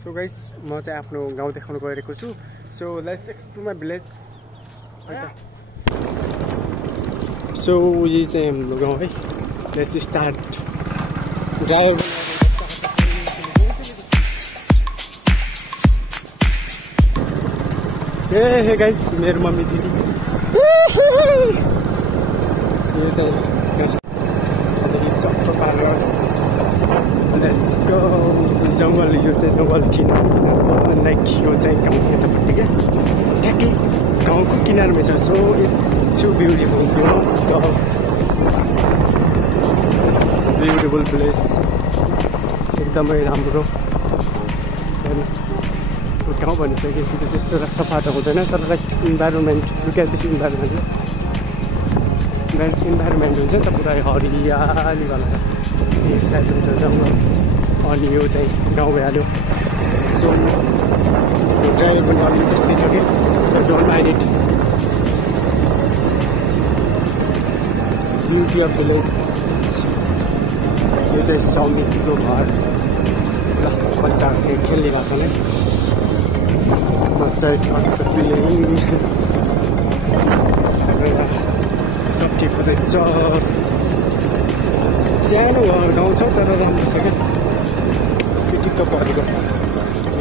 So guys म चाहिँ आफ्नो गाउँ देखाउन गएको छु so let's explore my village so यही चाहिँ हाम्रो गाउँ है let's start driver hey guys मेरो मम्मी दिदी यो चाहिँ लेट्स गो जङ्गल यो चाहिँ जङ्गल किनार लाइक यो चाहिँ गाउँ यतापट्टि क्या ट्याक्कै गाउँको किनारमा छ so it's so beautiful beautiful place एकदमै राम्रो गाउँ भनिसकेपछि त त्यस्तो सफा त हुँदैन तर लाइक इन्भाइरोमेन्ट लुकेपछि इन्भाइरोमेन्ट हुन्छ नि त पुरा हरियाली वाला छ यो साइडबाट जङ्गल अनि यो चाहिँ गाउँ भइहाल्यो सो ड्राइभर पनि अलिक त्यस्तै छ कि so don't mind it beauty of village यो चाहिँ समितिको घर ल बच्चाहरू खेल्ने भएको नै मजा सब ठिक हुँदैछ सानो घर गाउँ छ तर राम्रो छ क्या टिक्क परेको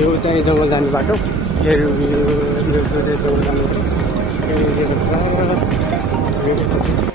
यो चाहिँ जङ्गल जाने बाटो जङ्गल जाने बाटो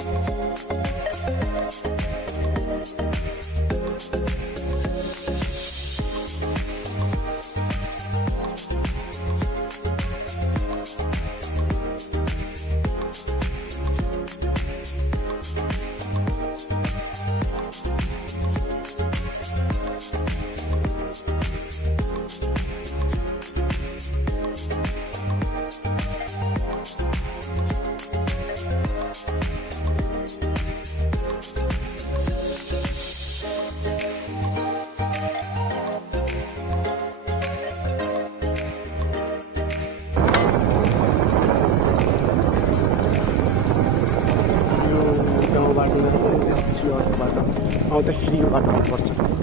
आउँदाखेरि यो बाटो पर्छ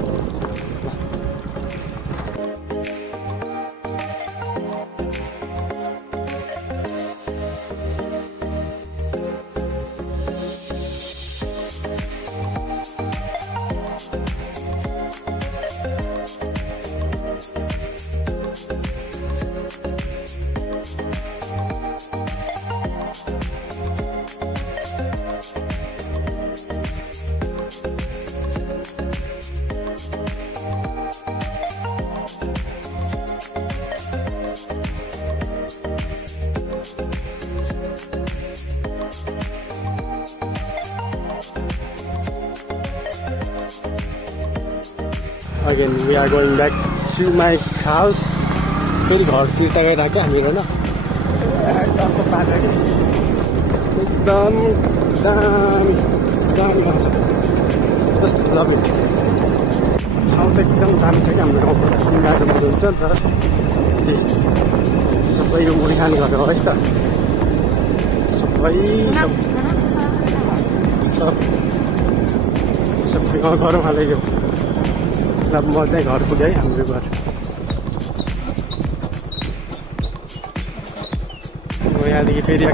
Again, we are going back to my house. फेरि घर फिर्ता गइरहेको हामी होइन अर्को बाटो एकदम दामी दामी ठाउँ छ जस्तो लभली ठाउँ चाहिँ एकदम दामी छ कि हाम्रो गाउँको बाटोमा हुन्छ नि त सबैको मुढी खाने घर हो है त सबै गरौँ हालेको अब म चाहिँ घर पुगेँ है हाम्रो घर यहाँदेखि फेरि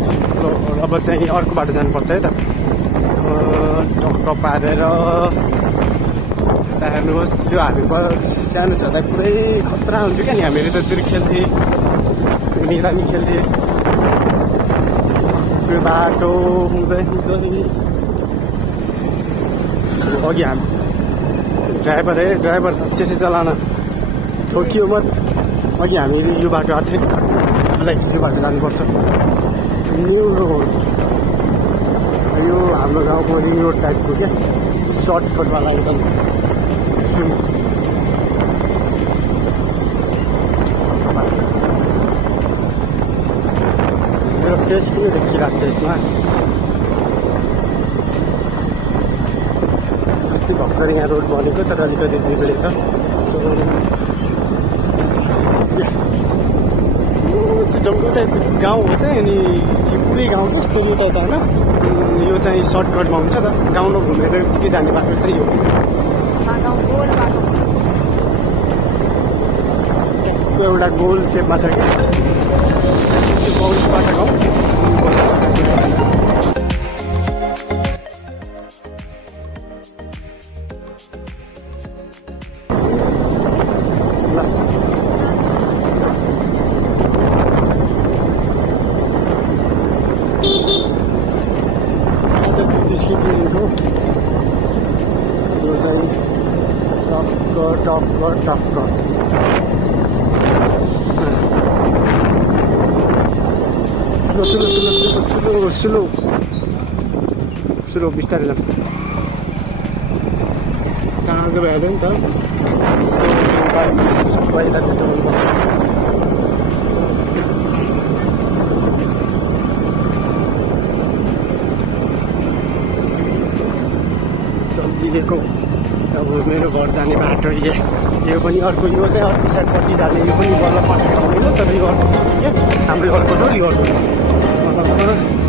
अब चाहिँ अर्को बाटो जानुपर्छ है त टक्क पारेर हेर्नुहोस् त्यो हामी सानो छँदा पुरै खतरा हुन्थ्यो क्या नि हामीहरू त त्यो खेल्थेँ निरामी खेल्थेँ त्यो बाटो हुँदै हुँदै अघि हामी ड्राइभर चेसी चलान ठोकियो मत अघि हामी यो बाटो आएको थियौँ लाइक यो बाटो जानुपर्छ न्यू रोड यो हाम्रो गाउँको रिङ रोड टाइपको क्या सर्टकटवाला एकदम मेरो फेस पनि देखिरहेको छ यसमा अस्ति भर्खर यहाँ रोड बनेको तर अलिकति बिग्रेछ सो जङ्गल चाहिँ गाउँ हो चाहिँ अनि पुरै गाउँ जस्तो यो त होइन यो चाहिँ सर्टकटमा हुन्छ त गाउँ नघुमेर के जाने बाटो चाहिँ यो त्यो एउटा गोल सेपमा छ कि त्यो बाउन्सबाट गाउँ टक्क स्लो बिस्तारै जानु साँझ भइहाल्यो नि त पहिला चलिदिएको अब मेरो घर जाने बाटो यो पनि अर्को यो चाहिँ अर्को साइडपट्टि जाने यो पनि बल्ल पठाएको होइन तर यो अर्को हाम्रो अर्को रिभरको मतलब